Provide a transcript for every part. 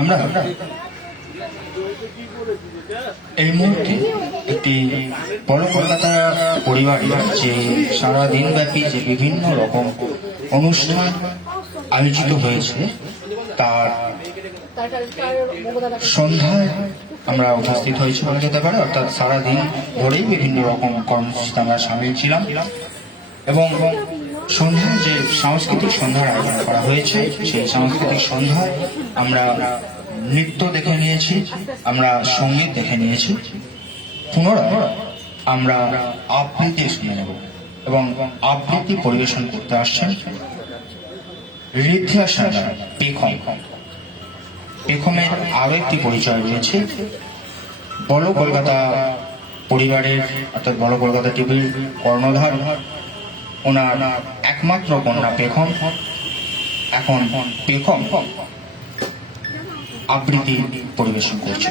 আমরা এই মুহূর্তে একটি বড় কলকাতা পরিবার যে সারাদিন ব্যাপী যে বিভিন্ন রকম অনুষ্ঠান আয়োজিত হয়েছে, তার সন্ধ্যায় আমরা উপস্থিত হয়েছি বলা যেতে পারে অর্থাৎ সারাদিন ধরেই বিভিন্ন রকম কর্মসূচিতে আমরা সামিল ছিলাম। এবং সন্ধ্যায় যে সাংস্কৃতিক সন্ধ্যার আয়োজন করা হয়েছে, সেই সাংস্কৃতিক সন্ধ্যায় আমরা নৃত্য দেখে নিয়েছি, আমরা সংগীত দেখে নিয়েছি। পুনরায় আমরা আবৃত্তি শুনে নেব এবং আবৃত্তি পরিবেশন করতে আসছেন ঋদ্ধা সাগর পেখম। পেখমের আরও একটি পরিচয় রয়েছে। বড় কলকাতা পরিবারের, অর্থাৎ বড় কলকাতা টিভির কর্ণধার ওনার একমাত্র কন্যা পেখম এখন পেখম আবৃত্তি পরিবেশন করছে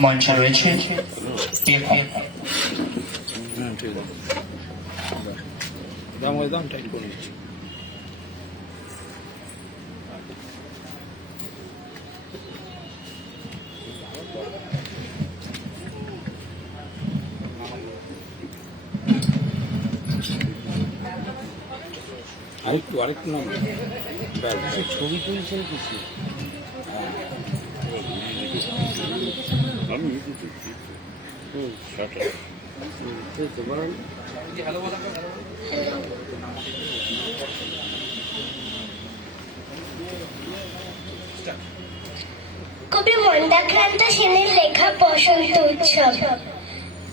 মঞ্চে রয়েছে পেখম ঠিক দাম টাইট করে আরেকটু নাম। ছবি তুলছেন কিছু? আমি কবি মন্দাক্রান্ত সেনের লেখা বসন্ত উৎসব।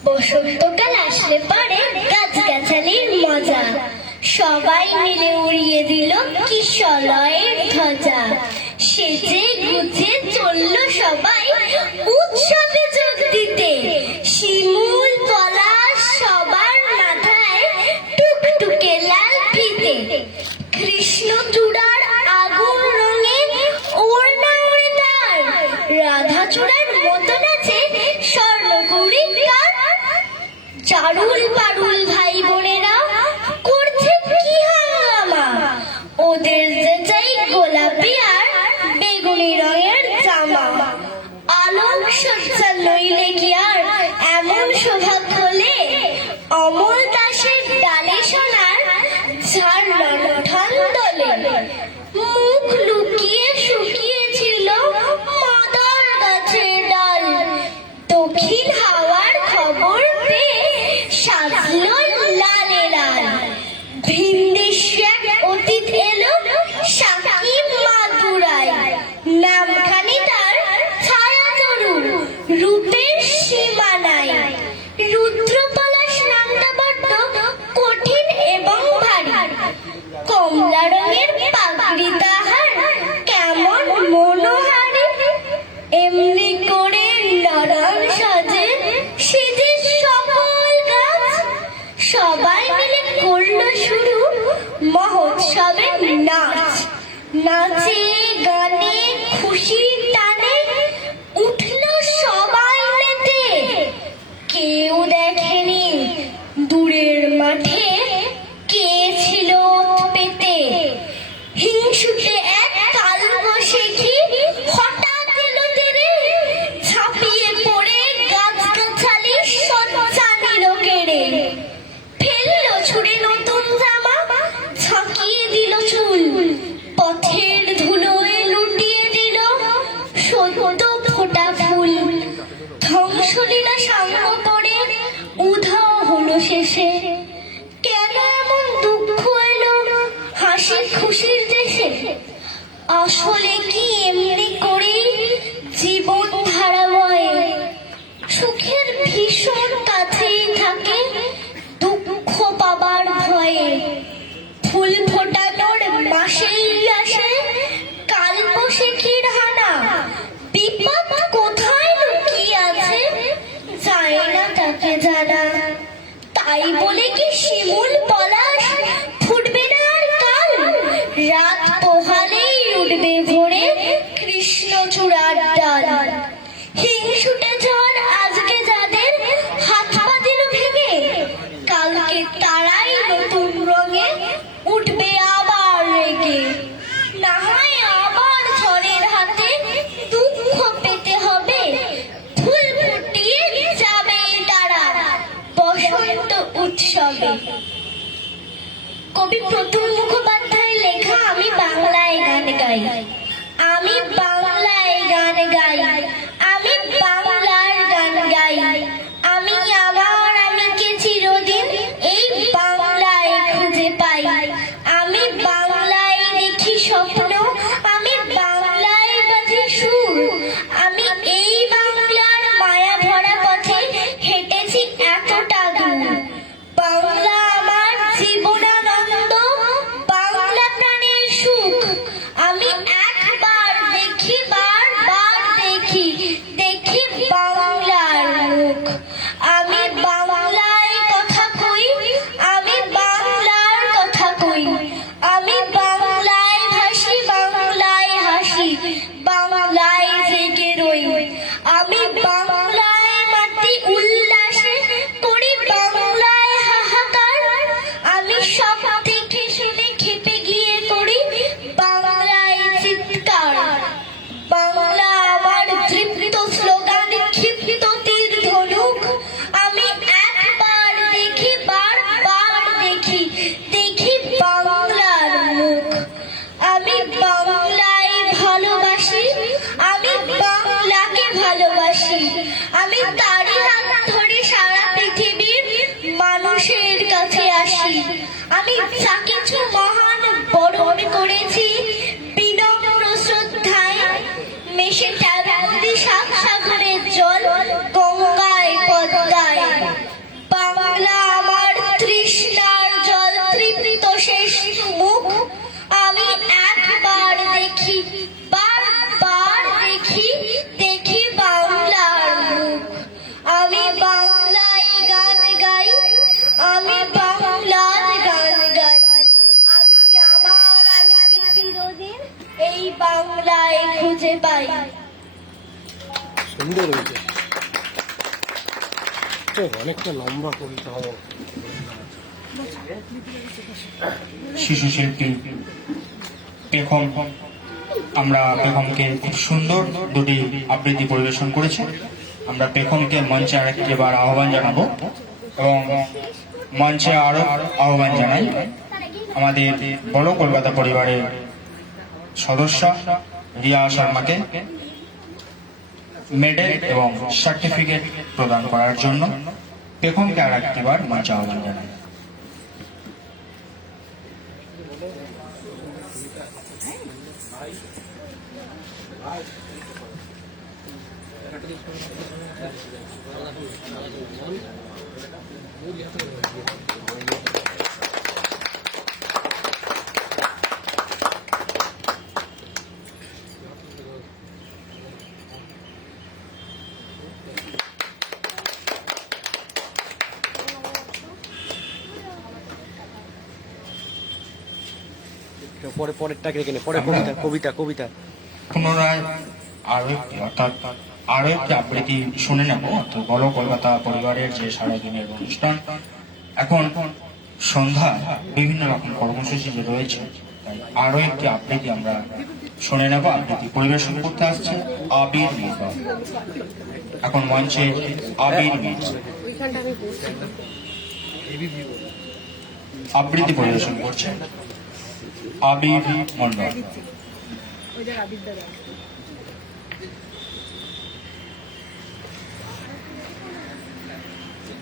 বসন্তকাল আসলে পরে গাছগাছালির মজা। সবাই মিলে উড়িয়ে দিল কিশলয়ের ধ্বজা। সেজে গুজে চলল সবাই উৎসবে। নাচে গানে খুশি কবি প্রতুল মুখোপাধ্যায় লেখা, আমি বাংলায় গান গাই। আমি বাংলায় গান গাই। আমি বাংলার গান গাই। আমি আমার আমিকে চিরদিন এই বাংলায় খুঁজে পাই। আমি বাংলায় দেখি স্বপ্ন বাংলায় পাই। সুন্দর হয়েছে। তো অনেকটা লম্বা কবিতা হবে শিশু শিল্পী পেখম। আমরা পেখমকে খুব সুন্দর দুটি আবৃত্তি পরিবেশন করেছি। আমরা পেখমকে মঞ্চে আরেকটি বার আহ্বান জানাব এবং মঞ্চে আরও আহ্বান জানাই। আমাদের বড় কলকাতা পরিবারের সদস্য রিয়া শর্মাকে মেডেল এবং সার্টিফিকেট প্রদান করার জন্য। পেখমকে আর একটিবার বার মঞ্চে আহ্বান জানাই। পরে পরেরটাকে রেখে নে পরে কবিতা কবিতা কবিতা। পুনরায় আরও একটি অর্থাৎ আরও একটি আবৃত্তি শুনে নেব অর্থাৎ বড় কলকাতা পরিবারের যে সারাদিনের অনুষ্ঠান। এখন সন্ধ্যা বিভিন্ন রকম কর্মসূচি যে রয়েছে তাই আরও একটি আবৃত্তি আমরা শুনে নেব আবৃত্তি পরিবেশন করতে আসছে আবির এখন মঞ্চে আবির মিতা আবৃত্তি পরিবেশন করছে আবির মন্ডল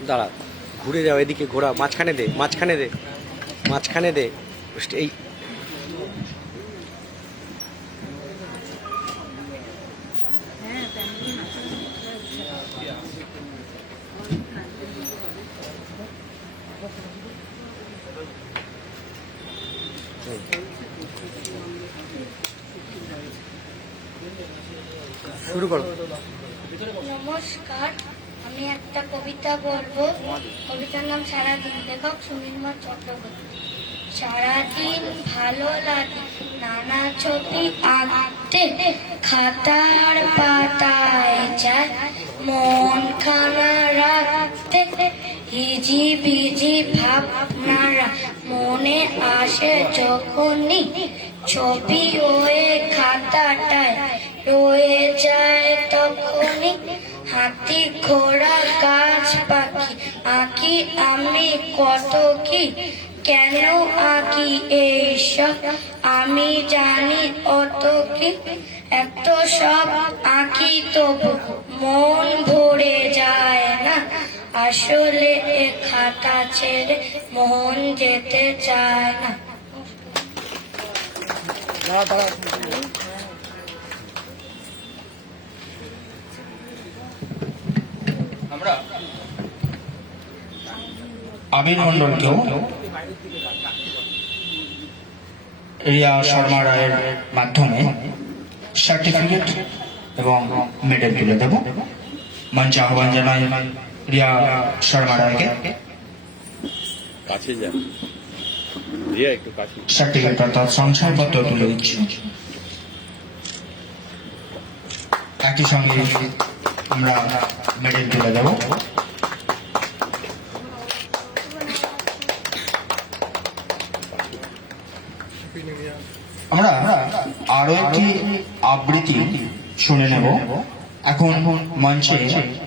দাঁড়া ঘুরে যাও এদিকে ঘোরা মাঝখানে দে মাঝখানে দে মাঝখানে দে। এই শুরু করো। নমস্কার, আমি একটা কবিতা বলব। কবিতার নাম সারাদিন লেখক সুনীলময় চট্টোপাধ্যায়। সারাদিন ভালো লাগে নানা ছবি আঁকতে, খাতার পাতায় যায়। মন খানা রাখতে হিজি বিজি ভাবনারা মনে আসে যখনই ছবি ওয়ে খাতাটায় রয়ে যায় তখনই হাতি ঘোড়া, গাছ পাখি আঁকি আমি কত কি কেন আঁকি এইসব আমি জানি অত কি এত সব আঁকি তবু মন ভরে যায় না। আসলে এ খাতা ছেড়ে মন যেতে চায় না। আমরা মন্ডলকেও রিয়া শর্মা রায়ের মাধ্যমে সার্টিফিকেট এবং মেডেল তুলে দেব। মঞ্চে আহ্বান জানাই রিয়া শর্মা রায়কে কাছে যা রিয়া একটু কাছে। সার্টিফিকেট অর্থাৎ সংশয়পত্র তুলে দিচ্ছি। একই সঙ্গে আমরা মেডেল তুলে দেব। আমরা আরও একটি আবৃত্তি শুনে নেব। এখন মঞ্চে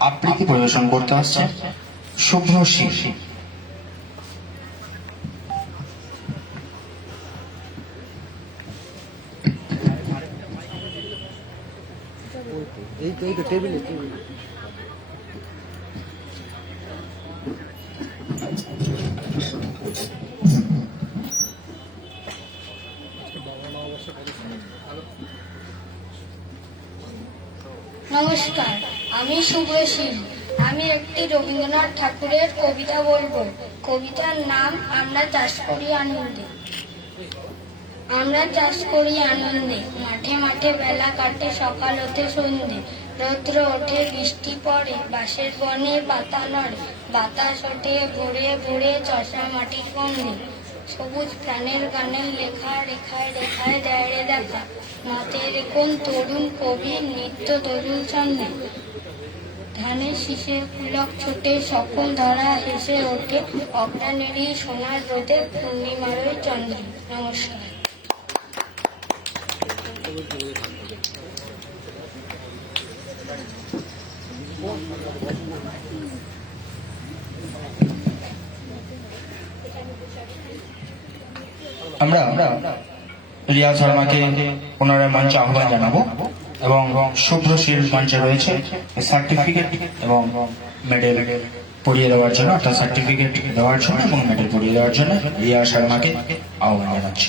আবৃত্তি প্রদর্শন করতে আসছে শুভ্র সিং এই তো এই তো টেবিলে। নমস্কার, আমি শুভশীল আমি একটি রবীন্দ্রনাথ ঠাকুরের কবিতা বলব। কবিতার নাম, আমরা চাষ করি আনন্দে। আমরা চাষ করি আনন্দে। মাঠে মাঠে বেলা কাটে, সকাল হতে সন্ধে। রৌদ্র ওঠে, বৃষ্টি পড়ে, বাঁশের বনে পাতা নড়ে। বাতাস ওঠে, ভরে ভরে চষা মাটি কন্দে সবুজ প্রাণের গানে লেখা, রেখায় রেখায় দেয় দেখা। নাতের কোন তরুণ কবি, নিত্য তরুণ ছন্দে ধানের শীষে পুলক ছোটে, সকল ধরা হেসে ওঠে। অজ্ঞানেরই সোনার রোদে পূর্ণিমারই চন্দ্র। নমস্কার। আমরা রিয়া শর্মাকে পুনরায় মঞ্চে আহ্বান জানাব এবং শুভ্রশীল মঞ্চে রয়েছে সার্টিফিকেট এবং মেডেল পরিয়ে দেওয়ার জন্য অর্থাৎ সার্টিফিকেট দেওয়ার জন্য এবং মেডেল পড়িয়ে দেওয়ার জন্য রিয়া শর্মাকে আহ্বান জানাচ্ছি।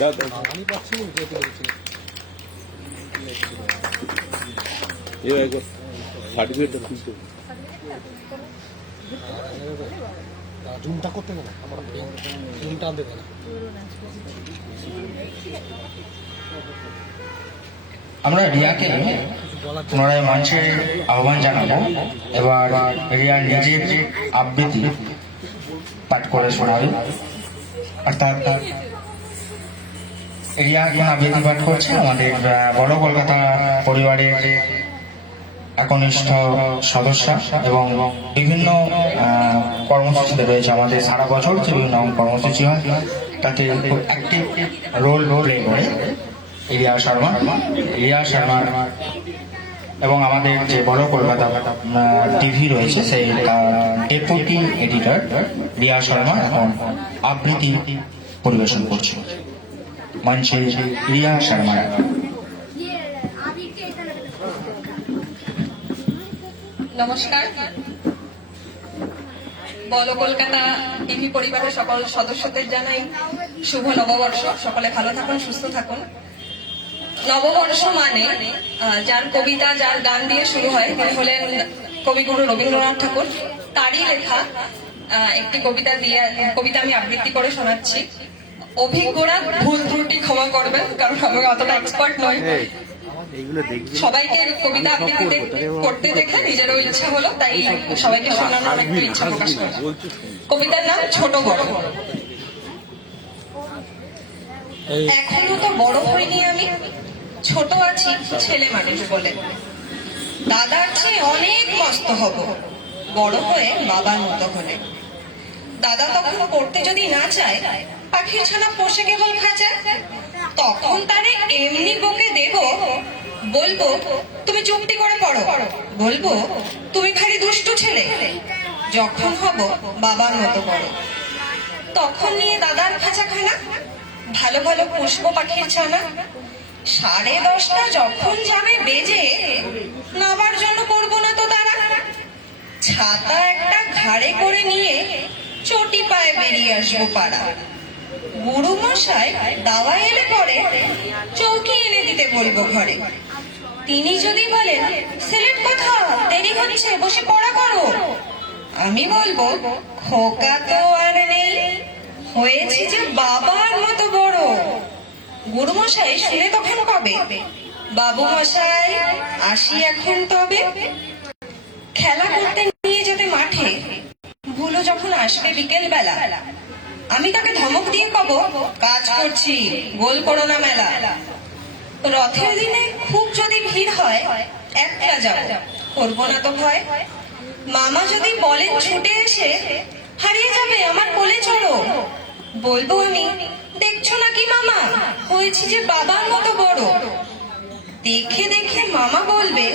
আমি পাচ্ছি না। যেতে বলছি এও একবার সার্টিফিকেটটা খুলতে জুমটা করতে না আমার জুমটা আনতে না। আমরা রিয়াকে পুনরায় মঞ্চে আহ্বান জানাব এবার রিয়া নিজের আবৃত্তি পাঠ করে শোনাবে। অর্থাৎ রিয়া পাঠ আমাদের কলকাতা পরিবারের একনিষ্ঠ সদস্য এবং বিভিন্ন রয়েছে আমাদের সারা বছর বিভিন্ন তাতে রোল শর্মা রিয়া শর্মার এবং আমাদের যে বড় কলকাতা টিভি রয়েছে, সেই ডেপুটি এডিটর রিয়া শর্মা এখন আবৃত্তি পরিবেশন করছে মঞ্চে রিয়া শর্মা। নমস্কার। বল, কলকাতা টিভি পরিবারের সকল সদস্যদের জানাই শুভ নববর্ষ। সকলে ভালো থাকুন, সুস্থ থাকুন। নববর্ষ মানে যার কবিতা, যার গান দিয়ে শুরু হয়, তিনি হলেন কবিগুরু রবীন্দ্রনাথ ঠাকুর। তারই লেখা একটি কবিতা দিয়ে, কবিতা আমি আবৃত্তি করে শোনাচ্ছি। অভিজ্ঞরা ভুল ত্রুটি ক্ষমা করবেন কারণ অতটা এক্সপার্ট নই। সবাইকে কবিতা আবৃত্তি করতে দেখে নিজেরও ইচ্ছা হলো তাই সবাইকে শোনানোর একটু ইচ্ছা প্রকাশ করলাম কবিতার নাম ছোট বড়। এখনও তো বড় হইনি আমি ছোট আছি ছেলে মানুষ বলে। দাদার চেয়ে অনেক মস্ত হব বড় হয়ে বাবার মতো হলে। দাদা তখন পড়তে যদি না চায় পাখির ছানা পোষে কেবল খাঁচায় তখন তারে এমনি বকে দেব, বলব, তুমি চুপটি করে পড়ো। বলব, তুমি খালি দুষ্টু ছেলে। যখন হব বাবার মতো বড় তখন নিয়ে দাদার খাঁচাখানা ভালো ভালো পুষ্প পাখির ছানা। সাড়ে দশটা যখন যাবে বেজে নাবার জন্য করব না তো তারা। ছাতা একটা ঘাড়ে করে নিয়ে চটি পায়ে বেরিয়ে আসব পাড়া। গুরু মশাই দাওয়া এলে পরে চৌকি এনে দিতে বলব ঘরে। তিনি যদি বলেন, সিলেট কথা দেরি হচ্ছে, বসে পড়া করো। আমি বলব, খোকা তো আর নেই। হয়েছে যে বাবার মতো বড়। গুরুমশাই শুনে তখন কবে বাবু মশাই আসি এখন তবে। খেলা করতে নিয়ে যেতে মাঠে। ভুলো যখন আসবে বিকেল বেলা আমি তাকে ধমক দিয়ে কব, কাজ করছি, গোল করো না মেলা। রথের দিনে খুব যদি ভিড় হয় একলা যাব করব না তো ভয়। মামা যদি বলেন ছুটে এসে, হারিয়ে যাবে আমার কোলে চলো বলব আমি, দেখছ নাকি মামা, হয়েছি যে বাবার মতো বড়। দেখে দেখে মামা বলবে,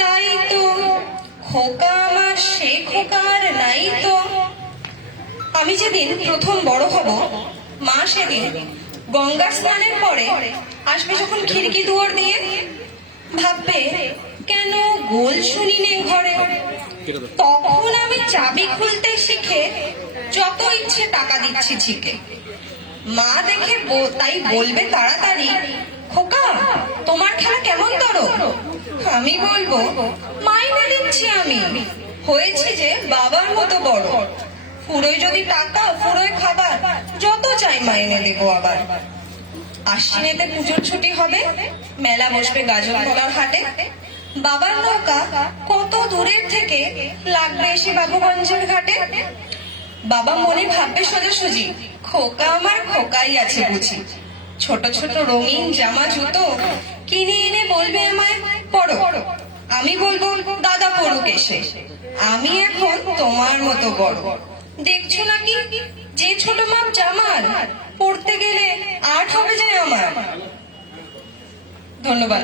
তাই তো, খোকা আমার, সে খোকা আর নাই তো। আমি যেদিন প্রথম বড় হব, মা সেদিন গঙ্গা স্নানের পরে আসবে যখন খিড়কি দুয়ার দিয়ে। ভাববে, কেন গোল শুনি নে ঘরে? তখন আমি চাবি খুলতে শিখে যত ইচ্ছে টাকা দিচ্ছি ছিকে মা দেখে তাই বলবে তাড়াতাড়ি, খোকা, তোমার খেলা কেমন ধরো আমি বলব, মাইনে দিচ্ছি আমি। হয়েছি যে বাবার মতো বড়। ফুরোয় যদি টাকা, ফুরোয় খাবার, যত চাই মাইনে দেবো আবার। আশ্বিনেতে পুজোর ছুটি হবে, মেলা বসবে গাজন তলার হাটে। বাবার নৌকা কত দূরের থেকে লাগবে এসে বাবুগঞ্জের ঘাটে? বাবা মনে ভাববে সোজাসুজি, খোকা আমার খোকাই আছে বুঝি। ছোট ছোট রঙিন জামা, জুতো, কিনে এনে বলবে আমায়, পড়ো। আমি বলব, দাদা পড়ুক এসে। আমি এখন তোমার মতো বড়। দেখছ নাকি? যে ছোট মাপ জামার পড়তে গেলে আট হবে যে আমার। ধন্যবাদ।